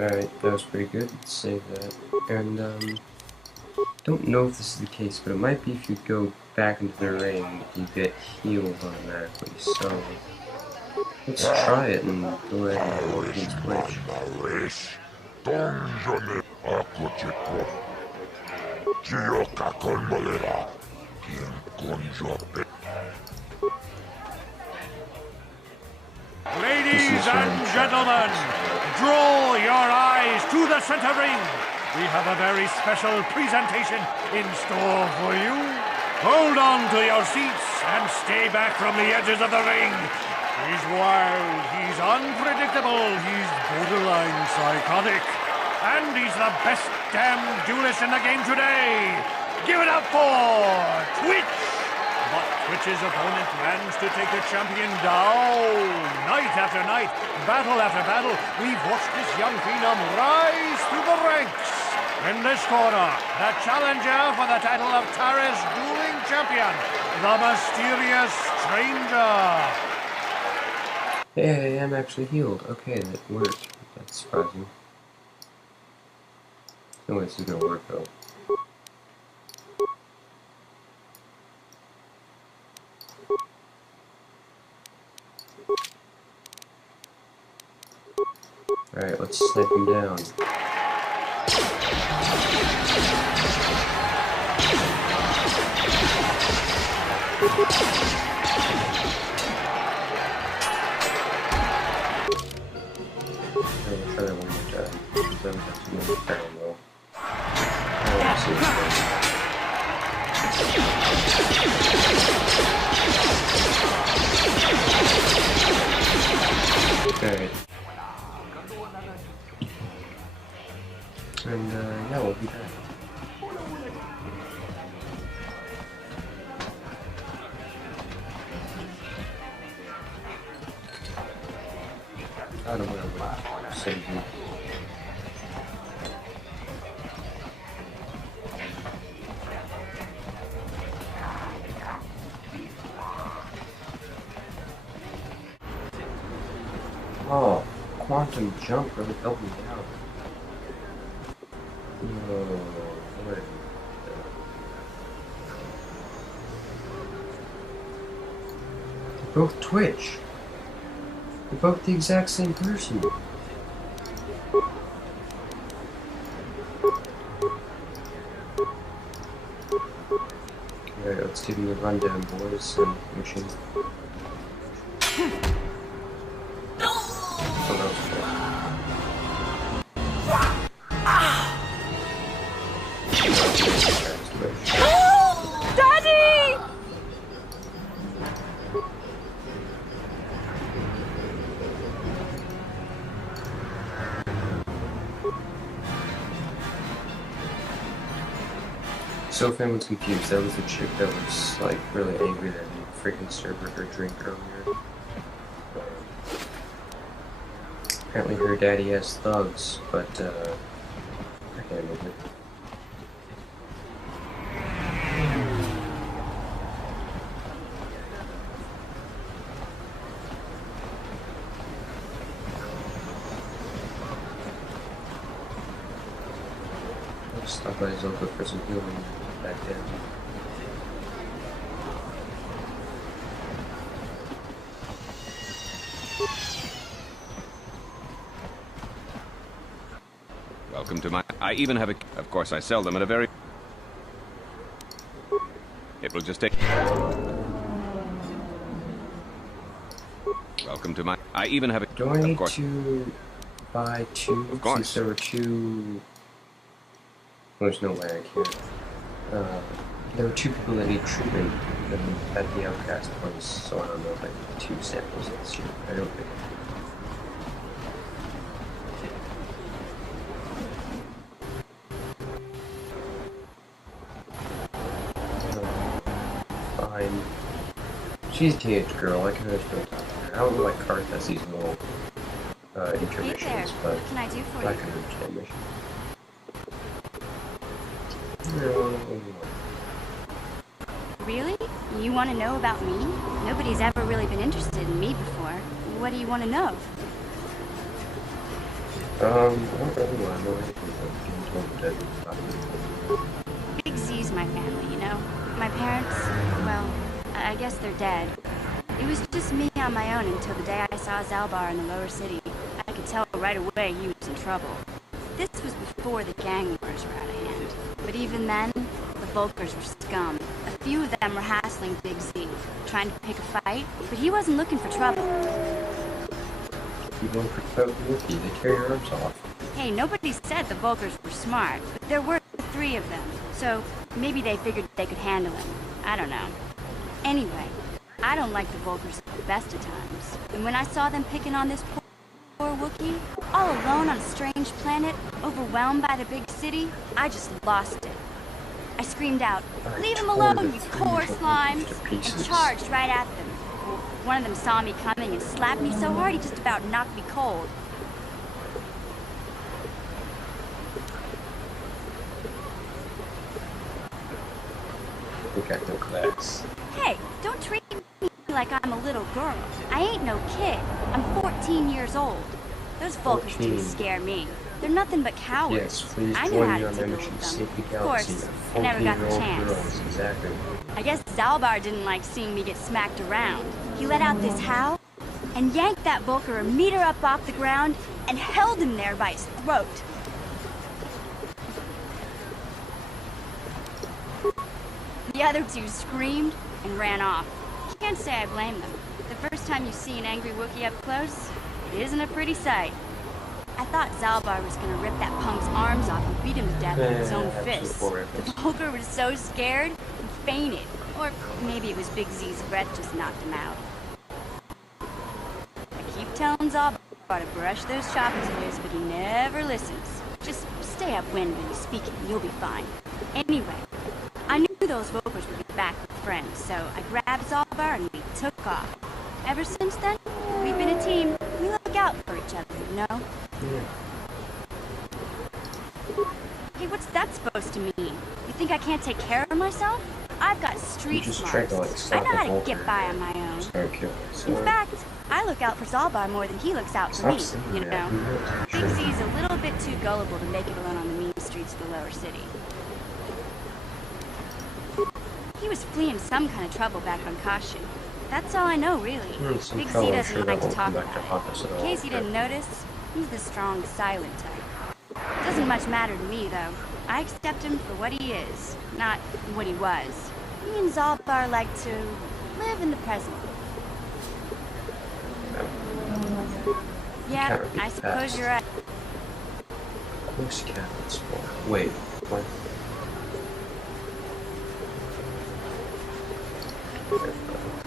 Alright, that was pretty good. Let's save that. And, don't know if this is the case, but it might be if you go back into the ring, you get healed automatically, so let's try it and go ahead and go against Twitch. Ladies and gentlemen, draw your eyes to the center ring. We have a very special presentation in store for you. Hold on to your seats and stay back from the edges of the ring. He's wild, he's unpredictable, he's borderline psychotic. And he's the best damn duelist in the game today. Give it up for Twitch! But Twitch's opponent plans to take the champion down. Night after night, battle after battle, we've watched this young phenom rise through the ranks. In this corner, the challenger for the title of Taris Dueling Champion, the mysterious stranger. Hey, I am actually healed. Okay, that worked. That's surprising. No way this is gonna work though. Alright, let's snipe him down. I'll try that one more time. So I'm have to move parallel. Alright. And, yeah, we'll be back. I don't know what to say. Oh, quantum jump really helped me out. No, what? They're both Twitch. They're both the exact same person. Alright, let's give me a rundown, boys and machines. So if anyone's confused, that was the chick that was like really angry that he freaking served her drink earlier. Apparently her daddy has thugs, but I can't move it. I'll stop by his local for some healing back down. Welcome to my... I even have a... Of course, I sell them at a very... It will just take... Welcome to my... I even have a... Do I need to buy two? Of course. Since there were two... There's no way I can't. There were two people that need treatment at the Outcast place, so I don't know if I need two samples this year. I don't think. Fine. She's a teenage girl, I can understand talking to her. I don't know why Karth has these little intermissions, but what can I do for I you? can understand mission. Really? You want to know about me? Nobody's ever really been interested in me before. What do you want to know? I don't really want to know anything about the games over dead property. Big Z's my family, you know? My parents, well, I guess they're dead. It was just me on my own until the day I saw Zalbar in the lower city. I could tell right away he was in trouble. This was before the gang wars were out of hand. But even then, the Volkers were scum. A few of them were hassling Big Z, trying to pick a fight, but he wasn't looking for trouble. You going for the Wookiee, they tear your arms off. Hey, nobody said the Volkers were smart, but there were 3 of them, so maybe they figured they could handle him. I don't know. Anyway, I don't like the Volkers at the best of times. And when I saw them picking on this poor Wookiee, all alone on a strange planet, overwhelmed by the big city, I just lost it. I screamed out, "Leave him alone, you poor slimes!" and charged right at them. One of them saw me coming and slapped me so hard he just about knocked me cold. We got no class. Hey, don't treat me like I'm a little girl. I ain't no kid. I'm 14 years old. Those Volkers didn't scare me. They're nothing but cowards. Yes, please I knew join how me to on deal the with mission to them. save the Of galaxy. course, I never got the 14-year-old chance. girls, exactly. I guess Zalbar didn't like seeing me get smacked around. He let out this howl and yanked that Volker a meter up off the ground and held him there by his throat. The other 2 screamed and ran off. Can't say I blame them. The first time you see an angry Wookiee up close, it isn't a pretty sight. I thought Zalbar was gonna rip that punk's arms off and beat him to death with his own fists. The Volker was so scared, he fainted. Or maybe it was Big Z's breath just knocked him out. I keep telling Zalbar to brush those choppers of his, but he never listens. Just stay upwind when you speak it and you'll be fine. Anyway, I knew those Volkers would be back with friends, so I grabbed Zalbar and we took off. Ever since then, we've been a team. We look out for each other, you know? Yeah. Hey, what's that supposed to mean? You think I can't take care of myself? I've got street You just tried smarts. to, like, stop I know how the to Volker get by on my own. Start killing. So, In fact, I look out for Zalbar more than he looks out for stop me, saying you that. know? You know, Big sure. Z's a little bit too gullible to make it alone on the mean streets of the lower city. He was fleeing some kind of trouble back on Kashyyyk. That's all I know, really. Some Big Z trouble, I'm doesn't sure like that to won't talk come back to about haunt us it. at In all, case you but- didn't notice, he's the strong, silent type. Doesn't much matter to me, though. I accept him for what he is, not what he was. Me and Zalbar like to live in the present. Yeah, Can't repeat I suppose fast. you're right. Close cabin spore. Wait, what?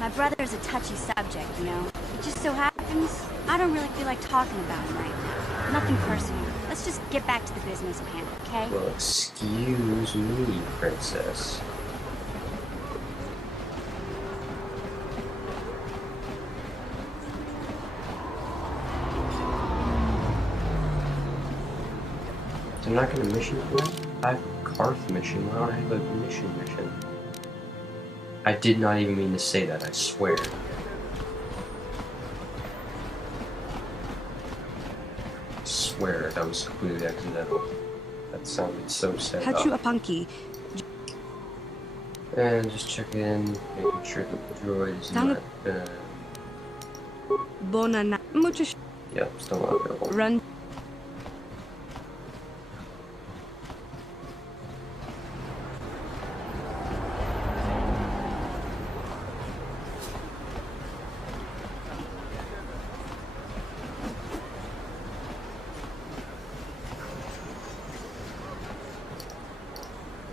My brother's a touchy subject, you know. It just so happens I don't really feel like talking about him right now. Nothing personal. Let's just get back to the business plan, okay? Well, excuse me, princess. So I'm not gonna mission for that? I have a Karth mission, why don't I have a mission? I did not even mean to say that, I swear. I swear that was completely accidental. That sounded so set up. Hachu Apanki. And just check in, making sure that the droid is Tama- not, Bonana. Muchos yep, still not available. run.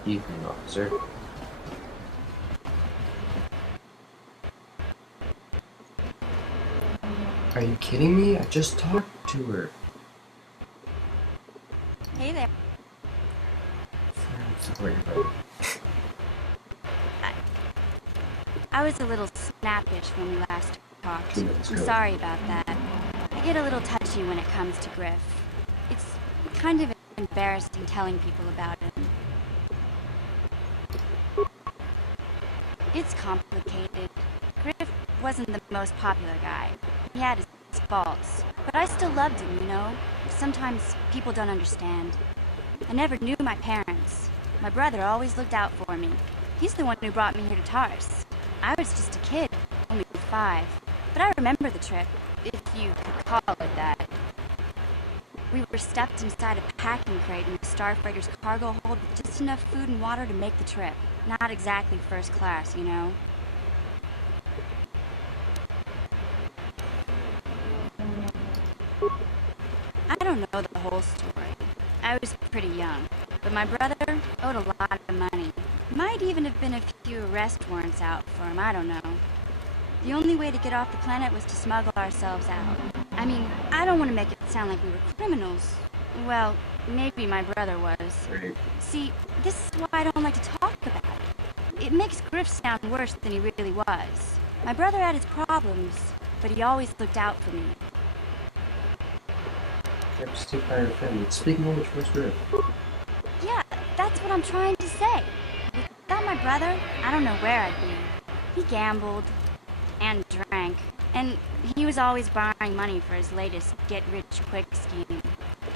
Evening, officer. Are you kidding me? I just talked to her. Hey there. Sorry about it. I was a little snappish when we last talked. 2 minutes I'm ago. sorry about that. I get a little touchy when it comes to Griff. It's kind of embarrassing telling people about him. It's complicated. Griff wasn't the most popular guy. He had his faults, but I still loved him, you know? Sometimes people don't understand. I never knew my parents. My brother always looked out for me. He's the one who brought me here to Tars. I was just a kid, only 5. But I remember the trip, if you could call it that. We were stuffed inside a packing crate in the Starfighter's cargo hold with just enough food and water to make the trip. Not exactly first class, you know? I don't know the whole story. I was pretty young, but my brother owed a lot of money. Might even have been a few arrest warrants out for him, I don't know. The only way to get off the planet was to smuggle ourselves out. I mean, I don't want to make it sound like we were criminals. Well, maybe my brother was. See, this is why I don't like to talk about it. It makes Griff sound worse than he really was. My brother had his problems, but he always looked out for me. Yep, stick by your family. Speaking of which, where's Griff? Yeah, that's what I'm trying to say. Without my brother, I don't know where I'd be. He gambled and drank, and he was always borrowing money for his latest get-rich-quick scheme.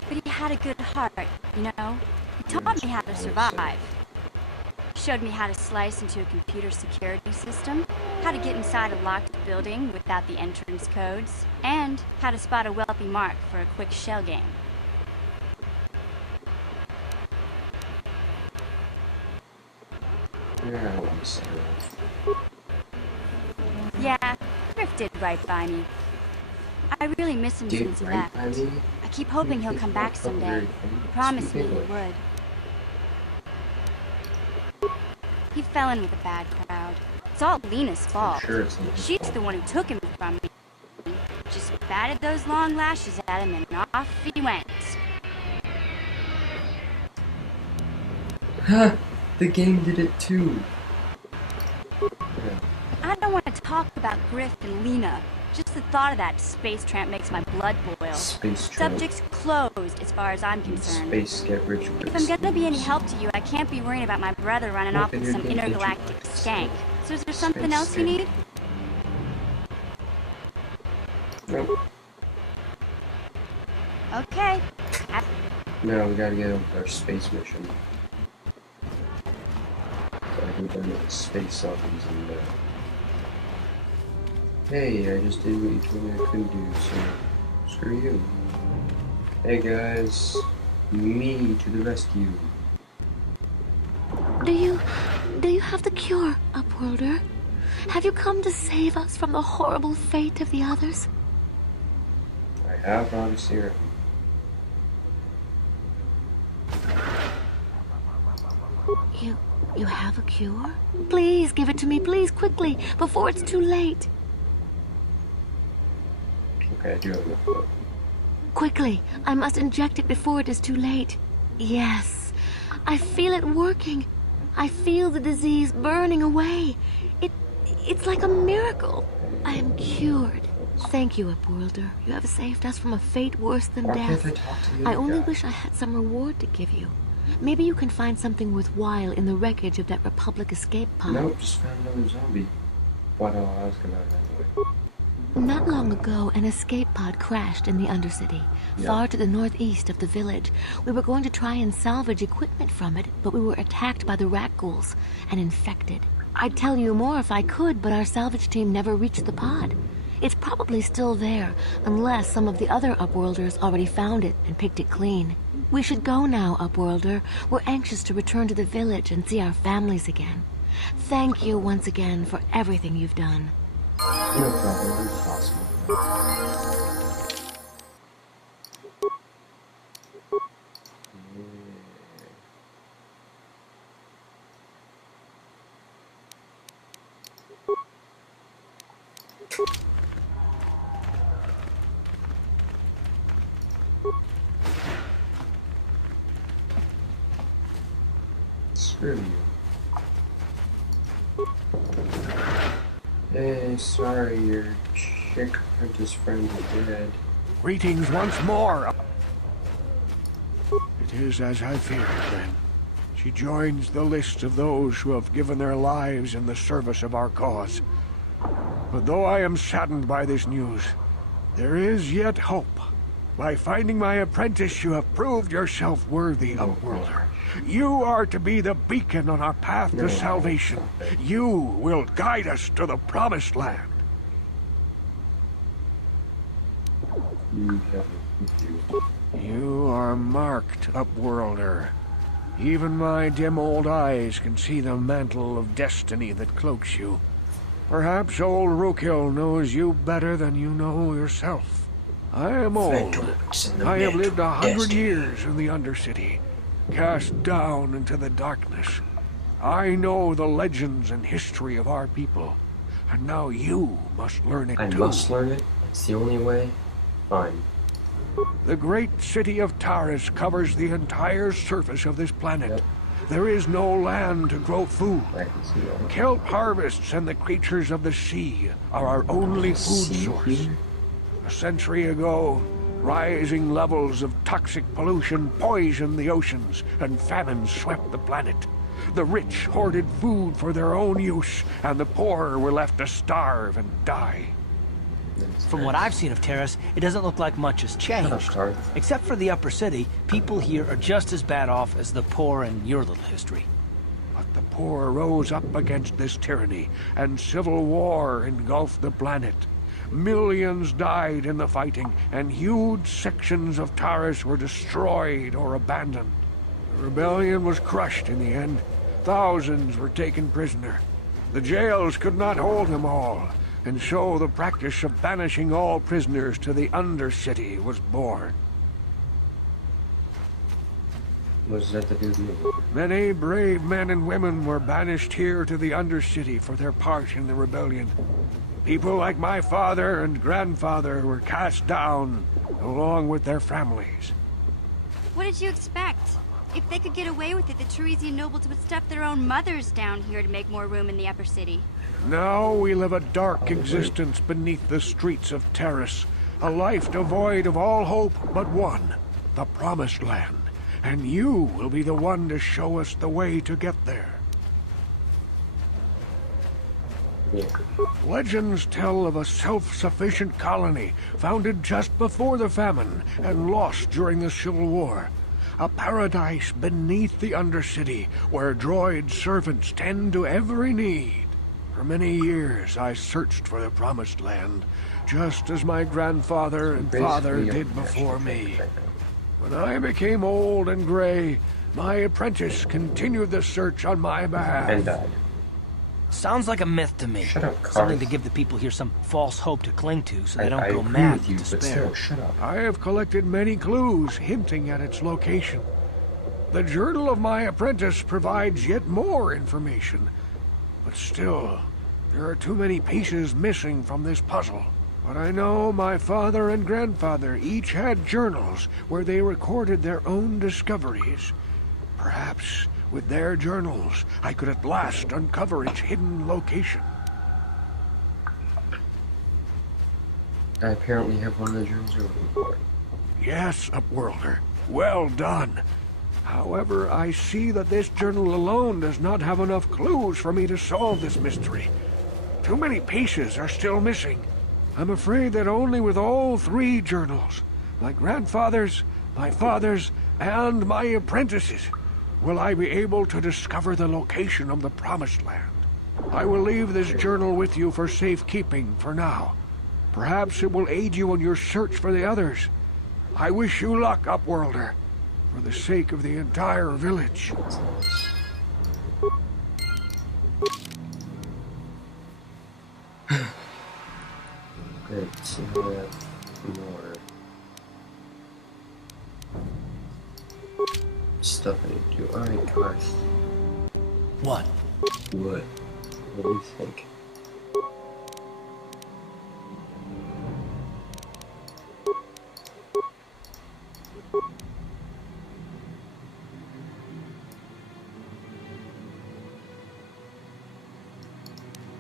But he had a good heart, you know? He taught me how to survive. Showed me how to slice into a computer security system, how to get inside a locked building without the entrance codes, and how to spot a wealthy mark for a quick shell game. Yeah, I want to say that. Yeah, Griff did right by me. I really miss him since he left. I keep hoping he'll come back someday. He promised me he would. He fell in with a bad crowd. It's all Lena's fault. Sure She's the one who took him from me. Just batted those long lashes at him and off he went. Ha! The game did it too. Yeah. I don't want to talk about Griff and Lena. Just the thought of that space tramp makes my blood boil. Space tramp. Subject's closed as far as I'm concerned. Space get rich quick. If I'm gonna be any help to you, I can't be worrying about my brother running off with some intergalactic skank. So is there something else you need? Nope. Okay. No, we gotta get on our space mission. So I can turn the space zombies and hey, I just did what you told me I couldn't do, so screw you. Hey guys, me to the rescue. Do you have the cure, Upworlder? Have you come to save us from the horrible fate of the others? I have brought a serum. You have a cure? Please give it to me, please, quickly, before it's too late. Okay, I do have enough. Quickly, I must inject it before it is too late. Yes, I feel it working. I feel the disease burning away. It's like a miracle. I am cured. Thank you, Upworlder. You have saved us from a fate worse than Why death. can't I talk to the I other only guy? wish I had some reward to give you. Maybe you can find something worthwhile in the wreckage of that Republic escape pod. Nope, just found another zombie. What I'll ask about it anyway. Not long ago, an escape pod crashed in the Undercity, far to the northeast of the village. We were going to try and salvage equipment from it, but we were attacked by the rat ghouls and infected. I'd tell you more if I could, but our salvage team never reached the pod. It's probably still there, unless some of the other Upworlders already found it and picked it clean. We should go now, Upworlder. We're anxious to return to the village and see our families again. Thank you once again for everything you've done. No problem, it's possible. Screw you. Hey, sorry, your chick apprentice friend is dead. Greetings once more. It is as I feared, then. She joins the list of those who have given their lives in the service of our cause. But though I am saddened by this news, There is yet hope. By finding my apprentice, you have proved yourself worthy, Upworlder. You are to be the beacon on our path to salvation. You will guide us to the Promised Land. You are marked, Upworlder. Even my dim old eyes can see the mantle of destiny that cloaks you. Perhaps old Rookhill knows you better than you know yourself. I am old. I have lived 100 years in the Undercity, cast down into the darkness. I know the legends and history of our people, and now you must learn it too. I must learn it? It's the only way? Fine. The great city of Taris covers the entire surface of this planet. Yep. There is no land to grow food. I can see that. Kelp harvests and the creatures of the sea are our only food source. A century ago, rising levels of toxic pollution poisoned the oceans, and famine swept the planet. The rich hoarded food for their own use, and the poor were left to starve and die. From what I've seen of Taris, it doesn't look like much has changed. Except for the upper city, people here are just as bad off as the poor in your little history. But the poor rose up against this tyranny, and civil war engulfed the planet. Millions died in the fighting, and huge sections of Taris were destroyed or abandoned. The rebellion was crushed in the end. Thousands were taken prisoner. The jails could not hold them all, and so the practice of banishing all prisoners to the Undercity was born. What does that have to do with me? Many brave men and women were banished here to the Undercity for their part in the rebellion. People like my father and grandfather were cast down, along with their families. What did you expect? If they could get away with it, the Teresian nobles would stuff their own mothers down here to make more room in the upper city. Now we live a dark existence beneath the streets of Taris, a life devoid of all hope but one, the Promised Land. And you will be the one to show us the way to get there. Yeah. Legends tell of a self-sufficient colony founded just before the famine and lost during the Civil War. A paradise beneath the Undercity where droid servants tend to every need. For many years I searched for the Promised Land, just as my grandfather and father did before me. When I became old and gray, my apprentice continued the search on my behalf. And died. Sounds like a myth to me. Shut up, Carth. Something to give the people here some false hope to cling to so they don't go agree mad with you, with but despair. still, shut up. I have collected many clues hinting at its location. The journal of my apprentice provides yet more information. But still, there are too many pieces missing from this puzzle. But I know my father and grandfather each had journals where they recorded their own discoveries. Perhaps with their journals, I could at last uncover its hidden location. I apparently have one of the journals you're looking for. Yes, Upworlder. Well done. However, I see that this journal alone does not have enough clues for me to solve this mystery. Too many pieces are still missing. I'm afraid that only with all three journals, my grandfather's, my father's, and my apprentice's, will I be able to discover the location of the Promised Land. I will leave this journal with you for safekeeping for now. Perhaps it will aid you in your search for the others. I wish you luck, Upworlder, for the sake of the entire village. Great, so we have more stuff I need to do. Alright, Carth. What? What do you think?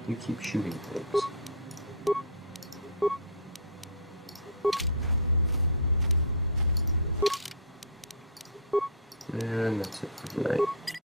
You keep shooting things.